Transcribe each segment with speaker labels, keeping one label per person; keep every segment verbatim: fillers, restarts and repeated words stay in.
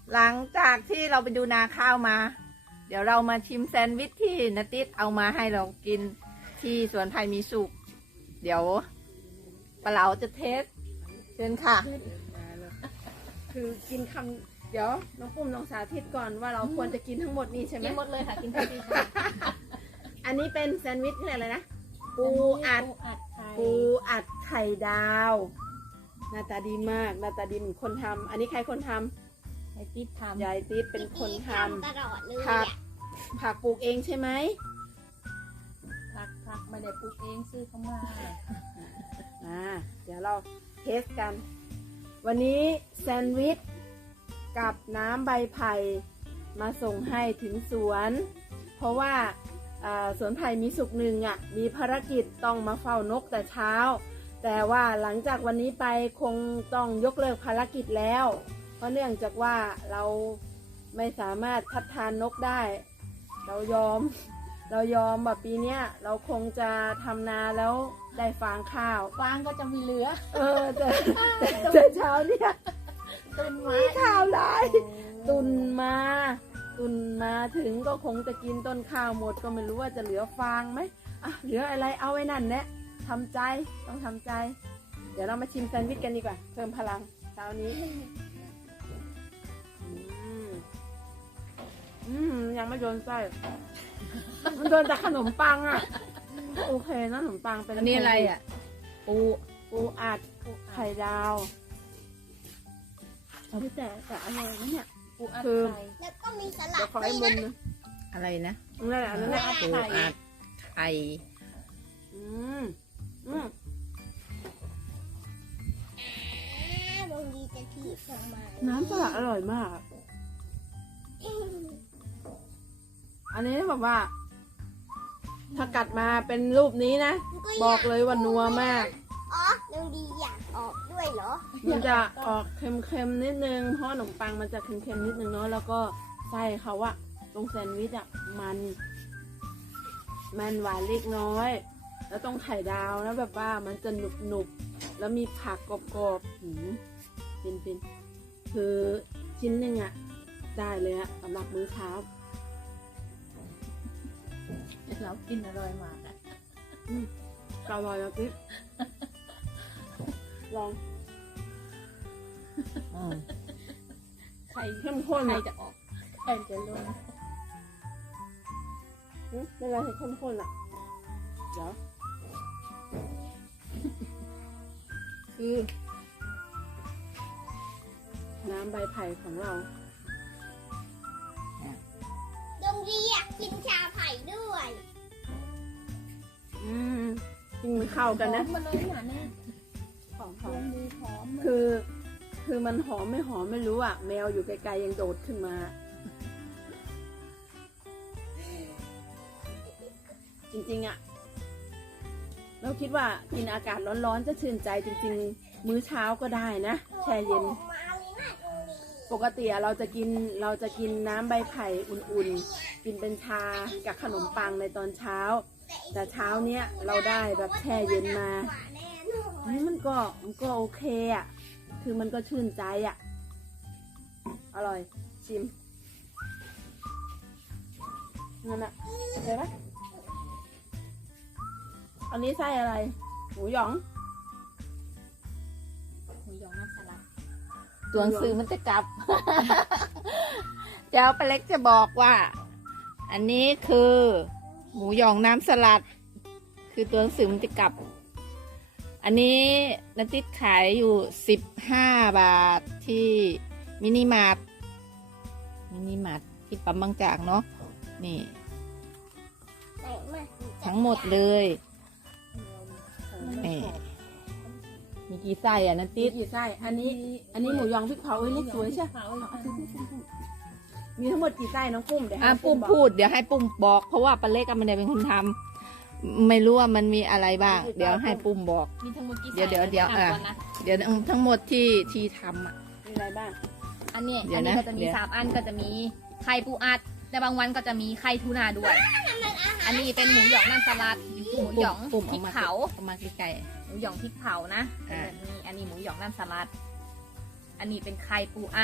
Speaker 1: หลังจากที่เราไปดูนาข้าวมาเดี๋ยวเรามาชิมแซนด์วิชที่นติดเอามาให้เรากินที่สวนไผ่มีสุขเดี๋ยวปลาเหลาจะเทสเชิญค่ะคือกินคำเดี๋ยวน้องปุ้มน้องสาธิตก่อนว่าเราควรจะกินทั้งหมดนี้ใช่ไหม
Speaker 2: กินหมดเลยค่ะกินทั้งทีค่ะ
Speaker 1: อันนี้เป็นแซนด์วิชที่อะไรนะปูอัดปูอัดไข่ดาวหน้าตาดีมากหน้าตาดีเหมือนคนทำอันนี้ใครคนทำ
Speaker 2: ยายติ๊ดทำ
Speaker 1: ยายติดเป็นคนทำ
Speaker 3: ตลอดเลย
Speaker 1: ผักผักปลูกเองใช่ไหม
Speaker 2: พักพักไม่ได้ปลูกเองซื้อเข้ามา
Speaker 1: อ่าเดี๋ยวเราเทสกัน วันนี้แซนด์วิชกับน้ำใบไผ่มาส่งให้ถึงสวน เพราะว่าสวนไผ่มีสุกหนึ่งอ่ะมีภารกิจต้องมาเฝ้านกแต่เช้า แต่ว่าหลังจากวันนี้ไปคงต้องยกเลิกภารกิจแล้ว เพราะเนื่องจากว่าเราไม่สามารถทัดทานนกได้ เรายอม เรายอมแบบปีเนี้ยเราคงจะทำนาแล้วได้ฟางข้าว
Speaker 2: ฟางก็จะมีเหลือ
Speaker 1: เออแต่แต่แต่เช้าเนี่ย
Speaker 2: ต้นไม้
Speaker 1: มีข่าวร้ายตุนมา ตุนมาถึงก็คงจะกินต้นข้าวหมดก็ไม่รู้ว่าจะเหลือฟางไหมอ่ะเหลืออะไรเอาไว้นั่นแหละทำใจต้องทำใจ เดี๋ยวเรามาชิมแซนด์วิชกันดีกว่าเพิ่มพลังเช้านี้อืมอืมยังไม่โดนไส้มันโดนแต่ขนมปังอ่ะโอเคนะขนมปังเป็น
Speaker 2: อันนี้อะไรอ่ะปู
Speaker 1: ปูอัดไข่ดาวเอาไปแต่แต่อร่อยนะเนี่ย
Speaker 2: ปูอัด
Speaker 1: คือ
Speaker 2: ไข่
Speaker 3: แล้วก็มีสลั
Speaker 1: เดี๋ย
Speaker 3: ด
Speaker 1: วขอให้มุมนึง
Speaker 4: อะไรนะ
Speaker 1: นั่นแหละนั่นแหละ
Speaker 4: ปูอัดไข่
Speaker 1: อืมอืม
Speaker 3: บางทีจะทีส่งมา
Speaker 1: น้ำสลัดอร่อยมากอะอันนี้แบบว่า ถ้ากัดมาเป็นรูปนี้นะ บอกเลยว่านัวมาก
Speaker 3: อ๋อน้องดีอยากออกด้วยเหรอ
Speaker 1: มันจะออกเค็มๆนิดนึง เพราะขนมปังมันจะเค็มๆนิดนึงเนาะ แล้วก็ไส้เขาอะตรงแซนด์วิชอะมัน มันหวานเล็กน้อย แล้วตรงไข่ดาวนะแบบว่ามันจะหนุบๆ แล้วมีผักกรอบๆหืมฟินๆ คือชิ้นหนึ่งอะได้เลยอะสำหรับมื้อเช้า
Speaker 2: เรากินอร่อยมากอ่ะ
Speaker 1: อร่อยนะพี่ ลอง
Speaker 4: อืม
Speaker 2: ไข่
Speaker 1: เข้มข้น
Speaker 2: ไข่
Speaker 1: อะ
Speaker 2: จะออกไข่จะลง
Speaker 1: อืมเป็นอะไรที่เข้มข้นอะเดี๋ยว คือ น้ำใบไผ่ของเรา
Speaker 3: น้องดีอยากกินชาไผ่ด้วย
Speaker 1: อืมกินเข้ากันนะ
Speaker 2: หอมมาเลยนะเนี่ย
Speaker 1: หอม
Speaker 2: หอมดีหอม
Speaker 1: คือ คือมันหอมไม่หอมไม่รู้อะแมวอยู่ไกลๆยังโดดขึ้นมา จริงๆอะเราคิดว่ากินอากาศร้อนๆจะชื่นใจจริงๆ มื้อเช้าก็ได้นะแช่เย็น
Speaker 3: มาเลยนะน้องดี
Speaker 1: ปกติอะเราจะกินเราจะกินน้ำใบไผ่อุ่นๆ กินเป็นชากับขนมปังในตอนเช้า แต่เช้าเนี้ยเราได้แบบแช่เย็นมา
Speaker 3: หวานแน่นอน
Speaker 1: เฮ้ยมันก็มันก็โอเคอะคือมันก็ชื่นใจอะอร่อย ชิมนั่นอะเห็นไหมอันนี้ไส้อะไร หมูหยอง
Speaker 2: หมูหยองน้ำสลัด
Speaker 4: ตัวหนังสือมันจะกลับ เจ้าปลาเล็กจะบอกว่า อันนี้คือ หมูหยองน้ำสลัด คือตัวหนังสือมันจะกลับ อันนี้นันติดขายอยู่สิบห้าบาทที่มินิมาร์ทมินิมาร์ทที่ปั๊มบางจากเนาะนี่
Speaker 3: ไหนมา
Speaker 4: ทั้งหมดเลยนี่มีกี่ไส้อ่ะนัน
Speaker 1: ติ
Speaker 4: ติ
Speaker 1: ด
Speaker 4: ด
Speaker 1: กี่ไส้ อันนี้ อันนี้หมูหยองพริกเผาเอ้ยเล็กสวยใช่
Speaker 2: เผา
Speaker 1: มีทั้งหมดกี่ไส้น้องปุ้มเดี๋ยวให้
Speaker 4: อ่ะ
Speaker 1: น้อง
Speaker 4: ปุ้ม
Speaker 1: บอก
Speaker 4: พูดเดี๋ยวให้ปุ้มบอก เพราะว่าปลาเล็กก็ไม่ได้เป็นคนทำไม่รู้ว่ามันมีอะไรบ้าง เดี๋ยวให้ปุ้มบอก
Speaker 2: มีทั้งหมดกี่
Speaker 4: เดี๋ยวเดี๋ยวเดี๋ยว
Speaker 2: อ่ะ
Speaker 4: อ่ะ เดี๋ยวทั้งหมดที่ที่ทำอ่ะ
Speaker 1: มีอะไรบ้าง
Speaker 2: อันนี้
Speaker 4: เดี๋ย
Speaker 2: อั
Speaker 4: วน นะ
Speaker 2: นี้ก็จะมี
Speaker 4: เดี๋ยว
Speaker 2: สามอันก็จะมีไข่ปูอัดแต่บางวันก็จะมีไข่ทูน่าด้วย อันนี้เป็นหมูหยองน้ำสลัดหมูหยอง
Speaker 4: ปุ้ม
Speaker 2: พริ
Speaker 4: เอา
Speaker 2: ก
Speaker 4: มา
Speaker 2: เผา
Speaker 4: เอามาใกล้
Speaker 2: หมูหยองพริกเผานะ
Speaker 4: อ่า
Speaker 2: แบบนี้อันนี้หมูหยองน้ำสลัด อันนี้เป็นไข่ปูอัด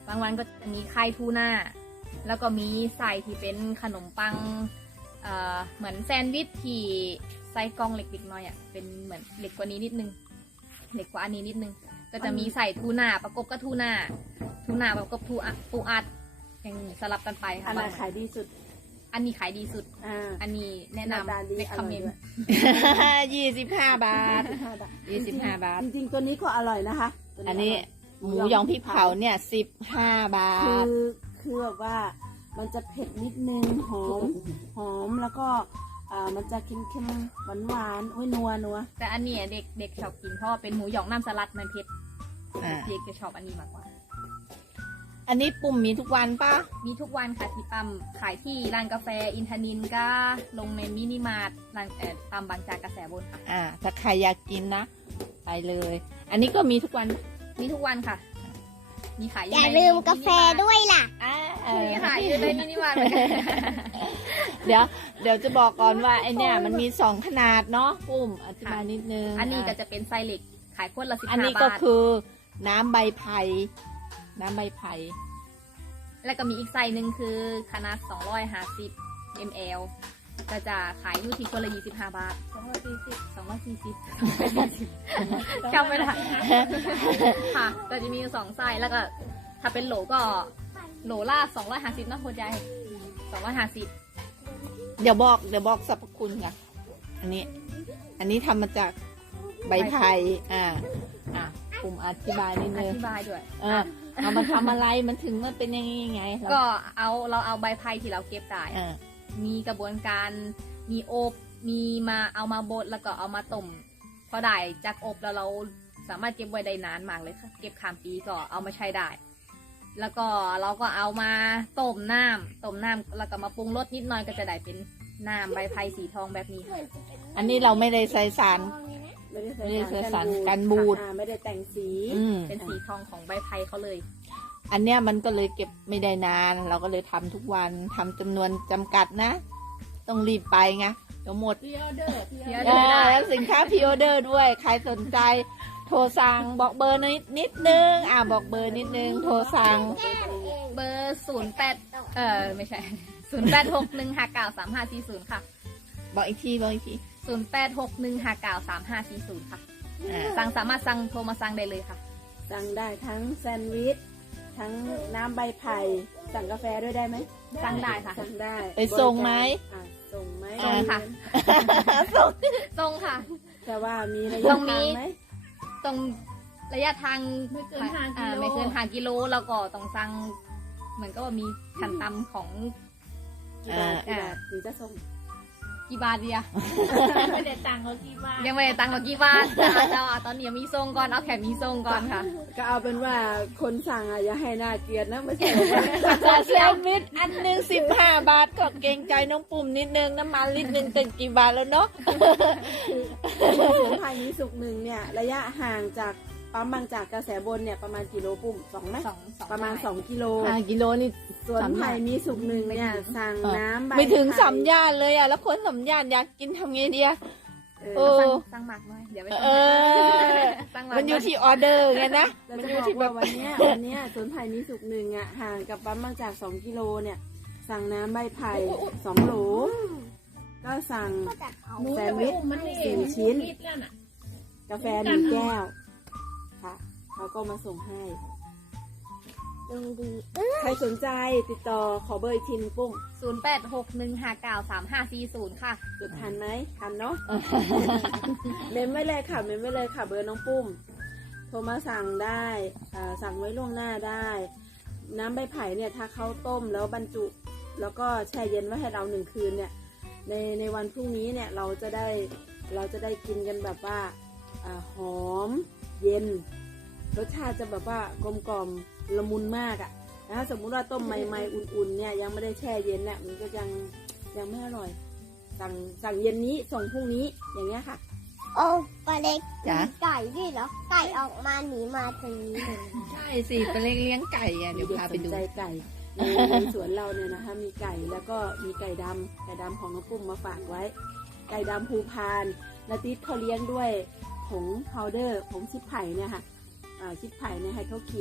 Speaker 2: บางวันก็จะมีไข่ทูน่าแล้วก็มีใส่ที่เป็นขนมปังเอ่อเหมือนแซนด์วิชที่ไส้กรองเล็กๆหน่อยอ่ะเป็นเหมือนเล็กกว่านี้นิดนึงเล็กกว่าอันนี้นิดนึงก็จะมีใส่ทูน่าประกบกับทูน่าทูน่าประกบทูอะปูอัดอย่างนี้สลับกันไปค่ะ
Speaker 1: อันไหน
Speaker 2: บางวัน
Speaker 1: ขายดีสุด
Speaker 2: อันนี้ขายดีสุด
Speaker 1: อ่า
Speaker 2: อันนี้แนะ
Speaker 1: หน้าตาดี
Speaker 2: นำเล็ก
Speaker 1: อ
Speaker 2: คอม
Speaker 1: ร่อย
Speaker 2: เมน
Speaker 1: ด้ว
Speaker 2: ต์
Speaker 1: ย
Speaker 4: ยี่สิบห้าบาท
Speaker 1: ห้าบาท
Speaker 4: ยี่สิบห้าบาท
Speaker 1: จริงๆตัวนี้ก็อร่อยนะคะตัว
Speaker 4: อันนี้
Speaker 1: ร่ย
Speaker 4: หมูหยองพริกเผาเนี่ยสิบห้าบา
Speaker 1: คื
Speaker 4: ท
Speaker 1: อคือแบบว่ามันจะเผ็ดนิดนึงหอมหอมแล้วก็อ่ามันจะเค็มๆหวานหวานๆโอ้ยนัวนัว
Speaker 2: แต่อันนี้เด็กเด็กชอบกินเพราะว่าเป็นหมูหยองน้ำสลัดมันเผ็ด
Speaker 4: อ่า
Speaker 2: เด็กจะชอบอันนี้มากกว่า
Speaker 4: อันนี้ปุ่มมีทุกวันป่ะ
Speaker 2: มีทุกวันค่ะที่ปั๊มขายที่ร้านกาแฟอินทนินก็ลงในมินิมาร์ทร้านเอ่อปั๊มบางจากกระแสบนค่ะ
Speaker 4: อ่า ถ้าใครอยากกินนะ ไปเลย อันนี้ก็มีทุกวัน
Speaker 2: มีทุกวันค่ะ มีขาย
Speaker 3: อย่า
Speaker 2: ใน
Speaker 3: ลืมกาแฟด้วยล่ะ
Speaker 4: อ่าเอ
Speaker 2: มี
Speaker 4: อ
Speaker 2: ขายอยู่ในมินิมาร์ทเหมือนกัน
Speaker 4: เดี๋ยว เดี๋ยวจะบอกก่อนว่าไอเนี่ยมันมีสองขนาดเนาะปุ่มอธิบายนิดนึง
Speaker 2: อันนี้ก็จะเป็นไซเล็กขายขวดละสิบ
Speaker 4: อัน
Speaker 2: ห้า
Speaker 4: นี้ก็
Speaker 2: บาท
Speaker 4: คือน้ำใบไผ่น้ำใบไผ่
Speaker 2: แล้วก็มีอีกไซส์หนึ่งคือขนาดสองร้อยห้าสิบมิลลิลิตร ก็จะขายอยู่ที่คนละยี่สิบห้าบาทสองร้อยสี่สิบ สองร้อยสี่สิบ จำไม่ได้ ค่ะ ก็จะมีอยู่สองไส้แล้วก็ถ้าเป็นโหลก็โหลละสองร้อยห้าสิบนะหัวใจสองร้อยห้าสิบ
Speaker 4: เดี๋ยวบอกเดี๋ยวบอกสรรพคุณกันอันนี้ อันนี้ทำมาจากใบไผ่อ่า อ่ะปุ่มอธิบายนิด
Speaker 2: อ
Speaker 4: นึง
Speaker 2: ธิบายด้วย
Speaker 4: เออเอามาทำอะไรมันถึงมันเป็นยังไงยังไงเรา
Speaker 2: ก็เอาเราเอาใบไผ่ที่เราเก็บได้
Speaker 4: เออ
Speaker 2: มีกระบวนการมีอบมีมาเอามาบดแล้วก็เอามาต้มพอได้จากอบแล้วเราสามารถเก็บไว้ได้นานมากเลยค่ะเก็บข้ามปีก็เอามาใช้ได้ แล้วก็เราก็เอามาต้มน้ำต้มน้ำแล้วก็มาปรุงรสนิดหน่อยก็จะได้เป็นน้ำใบไผ่สีทองแบบนี้ค่ะ
Speaker 4: อันนี้เราไม่ได้ใส่สาร
Speaker 1: ไม่ได้
Speaker 4: ไม่ได้ใส่
Speaker 1: ใส่
Speaker 4: สาร
Speaker 1: กั
Speaker 4: กัน
Speaker 1: น
Speaker 4: บู
Speaker 1: บู
Speaker 4: ด
Speaker 1: ดอ่าไม่ได้แต่งสี
Speaker 4: อืม
Speaker 2: เป็นสีทองของใบไผ่เขาเลย
Speaker 4: อันเนี้ยมันก็เลยเก็บไม่ได้นาน เราก็เลยทำทุกวันทำจำนวนจำกัดนะ ต้องรีบไปไงเดี๋ยวหมด
Speaker 2: เดี๋ยว
Speaker 4: เอ
Speaker 2: เดี๋ยว
Speaker 4: อ
Speaker 2: ได้
Speaker 4: แล้วสินค้าพรีออเดอร์ด้วย ใครสนใจโทรสั่งบอกเบอร์นิดนิดนึง อ่าบอกเบอร์นิดนึง โทรสั่ง
Speaker 2: เบอร์ศูนย์แปดเออไม่ใช่ศูนย์แปดหกหนึ่งห้าเก้าสามห้าสี่ศูนย์ค่ะ
Speaker 4: บอกอีกทีบอกอีกที
Speaker 2: ศูนย์แปดหกหนึ่งห้าเก้าสามห้าสี่ศูนย์ค่ะ
Speaker 4: อ่า
Speaker 2: สั่งสามารถสั่งโทรมาสั่งได้เลยค่ะ
Speaker 1: สั่งได้ทั้งแซนด์วิชทั้งน้ำใบไผ่สั่งกาแฟด้วยได้ไหม
Speaker 2: สั่งได้ค่ะ
Speaker 1: สั่งได้
Speaker 4: ไปส่งไหม
Speaker 1: อ่ะส่งไหม
Speaker 2: ส่งค่ะ
Speaker 4: ส่ง
Speaker 2: ตรงค่ะ
Speaker 1: แต่ว่ามีระ
Speaker 2: ต้
Speaker 1: ยะ
Speaker 2: องมี
Speaker 1: ทางไหม
Speaker 2: ตรงระยะทางไม่เกินห้ากิโลไม่เกินห้ากิโลแล้วก็ต้องสั่งเหมือนก็ว่ามีขั้นต่ำของ
Speaker 1: กี่บาท
Speaker 2: อ่า
Speaker 1: กี่บาทถึงจะส่ง
Speaker 2: กี่บาทเดีย
Speaker 4: ไม่ได้ตังค์เขากี่บาท
Speaker 2: ยังไม่ได้ตังค์มากี่บาทแต่อาจจะว่าตอนนี้ยังมีส่งก่อนเอาแค่มีส่งก่อนค่ะ
Speaker 1: ก็เอาเป็นว่าคนสั่งอ่ะอย่าให้น่าเกลียดนะไม่ใช่
Speaker 4: แต่แซนด์วิชอันหนึ่งสิบห้าบาทก็เกรงใจน้องปุ่มนิดนึงน้ำมันลิตรหนึ่งเป็นกี่บาทแล้วเนาะ
Speaker 1: สวนไผ่มีสุกหนึ่งเนี่ยระยะห่างจากปั๊มบางจากกระแสบนเนี่ยประมาณกิโลปุ่มสองไหม
Speaker 2: สองสอง
Speaker 1: ประมาณ
Speaker 2: ได้
Speaker 1: สองกิโล
Speaker 4: ห้ากิโลนี่
Speaker 1: สวนไผ่มีสุกหนึ่งเนี่ยสั่งน้ำใบ
Speaker 4: ไม่ถึง
Speaker 1: ไผ่
Speaker 4: สัมยานเลยอ่ะ แล้วคนสัมยานอยากกินทำไงดีอ่ะ
Speaker 1: เอ
Speaker 4: เอ
Speaker 1: อ
Speaker 4: อ
Speaker 2: สั่งสั่งหมักหน่อยเดี๋ยวไป
Speaker 4: เออ
Speaker 2: สั่งหมัก
Speaker 4: มันอยู่ที่ออเดอร์ไงนะ
Speaker 1: เรา
Speaker 4: มัน
Speaker 1: จะ
Speaker 4: อยู่
Speaker 1: บอก
Speaker 4: ที่แบ
Speaker 1: ว่า
Speaker 4: บ
Speaker 1: วันเนี้ยวันเนี้ยสวนไผ่มีสุกหนึ่งอ่ะห่างกับปั๊มบางจากสองกิโลเนี่ย สั่งน้ำใบไผ่สองโหลก็สั่ง
Speaker 3: ก็จะเอา
Speaker 1: แซนด์วิชสี่ชิ้น กาแฟหนึ่งแก้วค่ะเขาก็มาส่งให้
Speaker 3: ดวงดี
Speaker 1: ใครสนใจติดต่อขอเบอร์อีกทีหนึงปุ้ม
Speaker 2: ศูนย์แปดหกหนึ่งห้าเก้าสามห้าสี่ศูนย์ค่ะ
Speaker 1: จดทันไหมทันเนาะ เมมไว้เลยค่ะเมมไว้เลยค่ะเบอร์น้องปุ้ม โทรมาสั่งได้อ่าสั่งไว้ล่วงหน้าได้ น้ำใบไผ่เนี่ยถ้าเขาต้มแล้วบรรจุ แล้วก็แช่เย็นไว้ให้เราหนึ่งคืนเนี่ย ในในวันพรุ่งนี้เนี่ยเราจะได้เราจะได้กินกันแบบว่าอ่าหอมเย็น รสชาติจะแบบว่ากลมกล่อมละมุนมากอะ่ะแต่ถ้าสมมุติว่าต้มใหม่ๆอุ่นๆเนี่ยยังไม่ได้แช่เย็นเนี่ยมันก็ยังยังไม่อร่อย สั่งสั่งเย็นนี้ส่งพรุ่งนี้อย่างเงี้ยค่ะ
Speaker 3: โอ้ปลาเล็ก
Speaker 4: จ๊ะ
Speaker 3: มีไก่ด้วยเหรอ ไก่ออกมาหนีมาตรงนี้เลย
Speaker 4: ใช่สิไปเลี้ยงเลี้ยงไก่อ่ะ เดี๋ยวพาไปดู
Speaker 1: สนใจไก่ในในสวนเราเนี่ยนะคะมีไก่แล้วก็มีไก่ดำไก่ดำของน้องปุ้มมาฝากไว้ ไก่ดำภูพานนาติสเขาเลี้ยงด้วยผงพาวเดอร์ผงชิปไผ่เนี่ยค่ะอ่าชิปไผ่เนี่ยให้เขาเคลียร์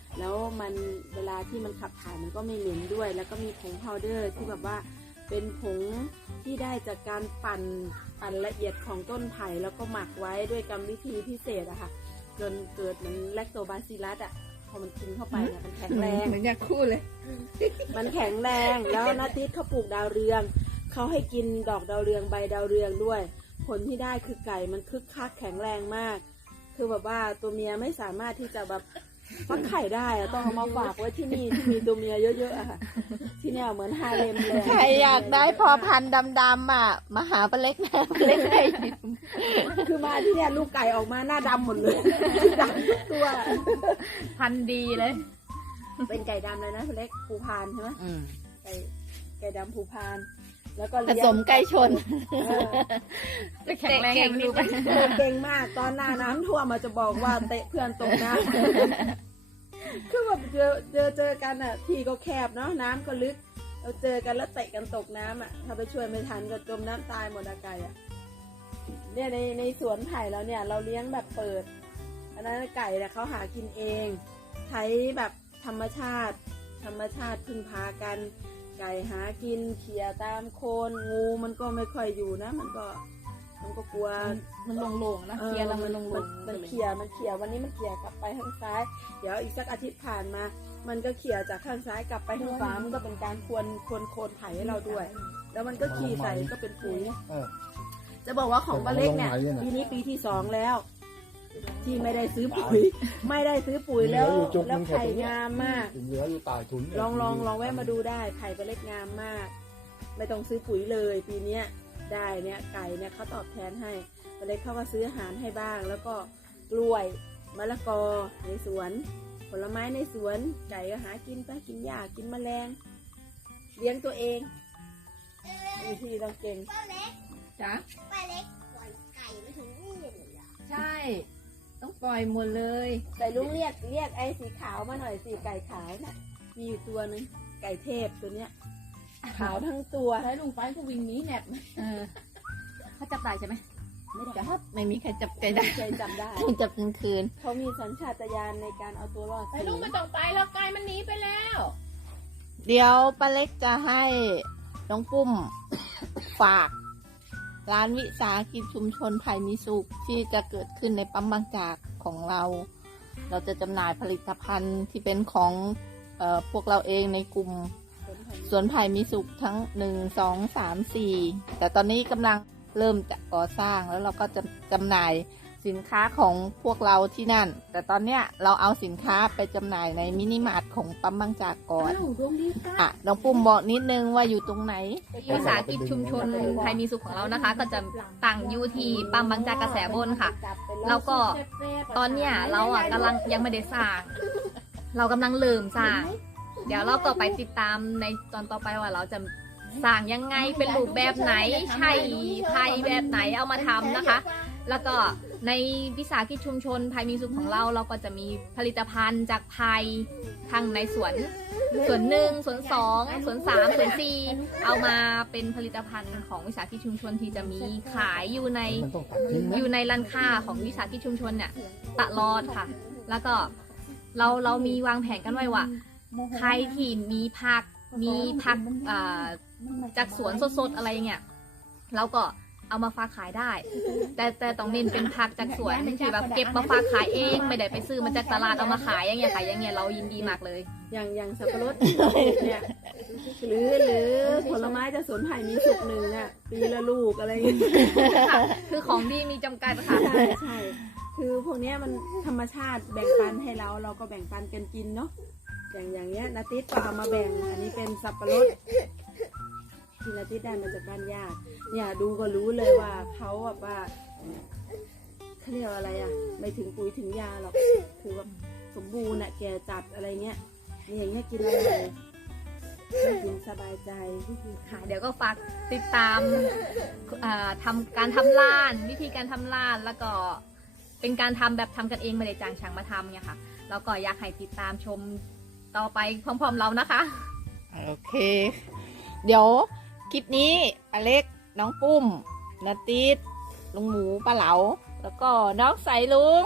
Speaker 1: แล้วมันเวลาที่มันขับถ่ายมันก็ไม่เหม็นด้วย แล้วก็มีผงพาวเดอร์ที่แบบว่าเป็นผงที่ได้จากการปั่นปั่นละเอียดของต้นไผ่แล้วก็หมักไว้ด้วยกรรมวิธีพิเศษอะค่ะจนเกิดมันแลคโตบาซิลลัสอะพอมันกินเข้าไปเนี่ยมันแข็งแรง
Speaker 4: เหมือนอยากคู่เลย
Speaker 1: มันแข็งแรงแล้วนาติสเขาปลูกดาวเรืองเขาให้กินดอกดาวเรืองใบดาวเรืองด้วย ผลที่ได้คือไก่มันคึกคักแข็งแรงมาก คือแบบว่าตัวเมียไม่สามารถที่จะแบบฟักไข่ได้อะต้องเอามาฝากไว้ที่นี่ที่มีตัวเมียเยอะๆอะค่ะที่เนี่ยเหมือนฮาเลมเลย
Speaker 4: ใครอยากได้พอพันธุ์ดำๆอ่ะมาหาปลาเล็กนะปลาเล็กให้
Speaker 1: คือมาที่เนี่ยลูกไก่ออกมาหน้าดำหมดเลยดำทุกตัว
Speaker 2: พันธุ์ดีเลย
Speaker 1: เป็นไก่ดำเลยนะเล็กภูพานใช่ไหม
Speaker 4: อืม
Speaker 1: ไก่ไก่ดำภูพานแล้วก็
Speaker 4: ผ
Speaker 1: เลี้ยง
Speaker 4: สมไก่ชน
Speaker 1: เออ
Speaker 2: จะแข็งแรงให้มันดูไป
Speaker 1: เก่งมากตอนหน้าน้ำท่วมมาจะบอกว่าเตะเพื่อนตกน้ำ คือแบบเจอเจอเจอกันอ่ะที่ก็แคบเนาะน้ำก็ลึกเราเจอกันแล้วเตะกันตกน้ำอ่ะถ้าไปช่วยไม่ทันก็จมน้ำตายหมดอาไก่อ่ะเนี่ยในในสวนไผ่แล้วเนี่ยเราเลี้ยงแบบเปิดอันนั้นไก่เนี่ยเขาหากินเอง ใช้แบบธรรมชาติ ธรรมชาติพึ่งพากัน ไก่หากินเขี่ยตามโคนงูมันก็ไม่ค่อยอยู่นะ มันก็มันก็กลัว
Speaker 2: มันลงๆนะเคลียร์แล้วมันลง
Speaker 1: มัน
Speaker 2: ๆ
Speaker 1: มันเขี่ยมันเขี่ยวันนี้มันเขี่ยกลับไปข้างซ้าย เดี๋ยวอีกสักอาทิตย์ผ่านมา มันก็เขี่ยจากข้างซ้ายกลับไปข้างขวามันก็เป็นการควนควนโคนไผ่ให้เราด้วย แล้วมันก็ขี่ใส่ก็เป็นปุ๋ย
Speaker 5: เออ
Speaker 1: จะบอกว่าของป้าเล็กเนี่ย
Speaker 5: ลงไหนเนี่ย
Speaker 1: ปีนี้ปีที่สองแล้ว ที่ไม่ได้ซื้อปุ๋ย ไม่ได้ซื้อปุ๋ยแล้ว
Speaker 5: เหลืออยู่จุก
Speaker 1: แล้ว
Speaker 5: นึงแค่
Speaker 1: ไผ่
Speaker 5: ตรงเนี้ย
Speaker 1: งามมาก
Speaker 5: เหลืออยู่ใตายถุนเนี่ย
Speaker 1: ลองลองลองแวะมาดูได้ไผ่ป้าเล็กงามมาก ไม่ต้องซื้อปุ๋ยเลย ปีเนี้ยได้เนี่ยไก่เนี่ยเขาตอบแทนให้ป้าเล็กเขาก็ซื้ออาหารให้บ้าง แล้วก็กล้วยมะละกอในสวน ผลไม้ในสวนไก่ก็หากินไปกินหญ้ากินแมลง เลี้ยงตัวเองวิธีต้องเก่ง
Speaker 3: ป้าเล็ก
Speaker 4: จ้ะ
Speaker 3: ป้าเล็กปล่อยไก่มาถึงนี่เลยเหรอ
Speaker 4: ใช่ ต้องปล่อยหมดเลย
Speaker 1: แต่ลุงเรียกเรียกไอ้สีขาวมาหน่อยสิไก่ขาวน่ะมีอยู่ตัวหนึ่งไก่เทพตัวเนี้ย ขาวทั้งตัว
Speaker 2: ใช้ลุงไฟก็วิ่งหนีแหนบเออเขาจับได้ใช่ไหม
Speaker 1: ไม่ได้
Speaker 4: จับไม่มีใครจับใจได้
Speaker 1: เคยจำได้
Speaker 4: ต้องจับกลางคืน
Speaker 1: เขามีสัญชาตญาณในการเอาตัวรอด
Speaker 2: ไอ้ลุงไม่ต้องไปแล้วไก่มันหนีไปแล้ว
Speaker 4: เดี๋ยวป้าเล็กจะให้น้องปุ้ม ฝาก ร้านวิสาหกิจชุมชนไผ่มีสุขที่จะเกิดขึ้นในปั๊มบางจากของเรา เราจะจำหน่ายผลิตภัณฑ์ที่เป็นของเออพวกเราเองในกลุ่มสวนไผ่มีสุขทั้งหนึ่งสองสามสี่แต่ตอนนี้กำลังเริ่มจะก่อสร้างแล้วเราก็จะจำหน่ายสินค้าของพวกเราที่นั่น แต่ตอนเนี้ยเราเอาสินค้าไปจำหน่ายในมินิมาร์ทของปั๊มบางจากก่อนอ่ะน้องปุ้มบอกนิดนึงว่าอยู่ตรงไหน
Speaker 2: วิสาหกิจชุมชนไทยมีสุขของเรานะคะ ก็จะตั้งอยู่ที่ปั๊มบางจากกระแสบนค่ะ แล้วก็ตอนเนี้ยเราอ่ะกำลังยังไม่ได้สร้าง เรากำลังเริ่มสร้าง เดี๋ยวเราต่อไปติดตามในตอนต่อไปว่าเราจะสร้างยังไงเป็นรูปแบบไหนใช่ไทยแบบไหนเอามาทำนะคะ แล้วก็ในวิสาหกิจชุมชนไผ่มีสุขของเราเราก็จะมีผลิตภัณฑ์จากไผ่ทั้งในสวนสวนหนึ่งสวนสองสวนสามสวนสี่เอามาเป็นผลิตภัณฑ์ของวิสาหกิจชุมชนที่จะมีขายอยู่ใน
Speaker 5: มันต้องตัดทิ้งไหม
Speaker 2: อยู่ในร้านค้าของวิสาหกิจชุมชนเนี่ยตลอดค่ะ แล้วก็เราเรามีวางแผนกันไว้ว่าใครที่มีผักมีผักอ่าจากสวนสดๆอะไรเงี้ยเราก็เอามาฝากขายได้ แต่แต่ต้องเน้นเป็นผักจากสวนที่แบบเก็บมาฝากขายเองไม่ได้ไปซื้อมาจากตลาดเอามาขายอย่างเงี้ยค่ะอย่างเงี้ยเรายินดีมากเลย
Speaker 1: อย่างอย่างสับปะรดเนี่ยหรือหรือผลไม้จะสวนไผ่มีสุกหนึ่งอ่ะปีละลูกอะไรอย่างเงี้ย
Speaker 2: ค่ะคือของดีมีจำกัดค่ะ
Speaker 1: ใช่ใช่คือพวกเนี้ยมันธรรมชาติแบ่งปันให้เราเราก็แบ่งปันกันกินเนาะอย่างอย่างเงี้ยนาติสก็เอามาแบ่งอันนี้เป็นสับปะรดที่นาติสได้มาจากบ้านญาติเนี่ยดูก็รู้เลยว่าเขาแบบว่าเขาเรียกว่าอะไรอ่ะไม่ถึงปุ๋ยถึงยาหรอกคือว่าสมบูรณ์อ่ะแก่จัดอะไรเงี้ยนี่อย่างเงี้ยกินอะไรกินสบายใจ
Speaker 2: ค่ะเดี๋ยวก็ฝากติดตามอ่าทำการทำล้านวิธีการทำล้านแล้วก็เป็นการทำแบบทำกันเองไม่ได้จ้างช่างมาทำเนี่ยค่ะแล้วก็อยากให้ติดตามชมต่อไปพร้อมๆเรานะคะ
Speaker 4: โอเค เดี๋ยวคลิปนี้อเล็กน้องปุ้มนาติดลุงหมูป้าเหลาแล้วก็น้องใสลุง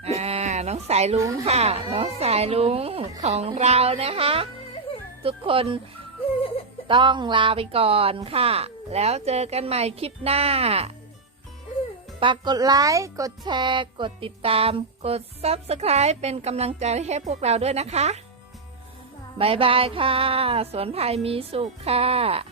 Speaker 4: อ่า น้องสายลุงค่ะ น้องสายลุงของเรานะคะ ทุกคนต้องลาไปก่อนค่ะ แล้วเจอกันใหม่คลิปหน้า ฝากกดไลค์ กดแชร์ กดติดตาม กด ซับสไครบ์ เป็นกำลังใจให้พวกเราด้วยนะคะ บ๊ายบายค่ะ สวนไผ่มีสุขค่ะ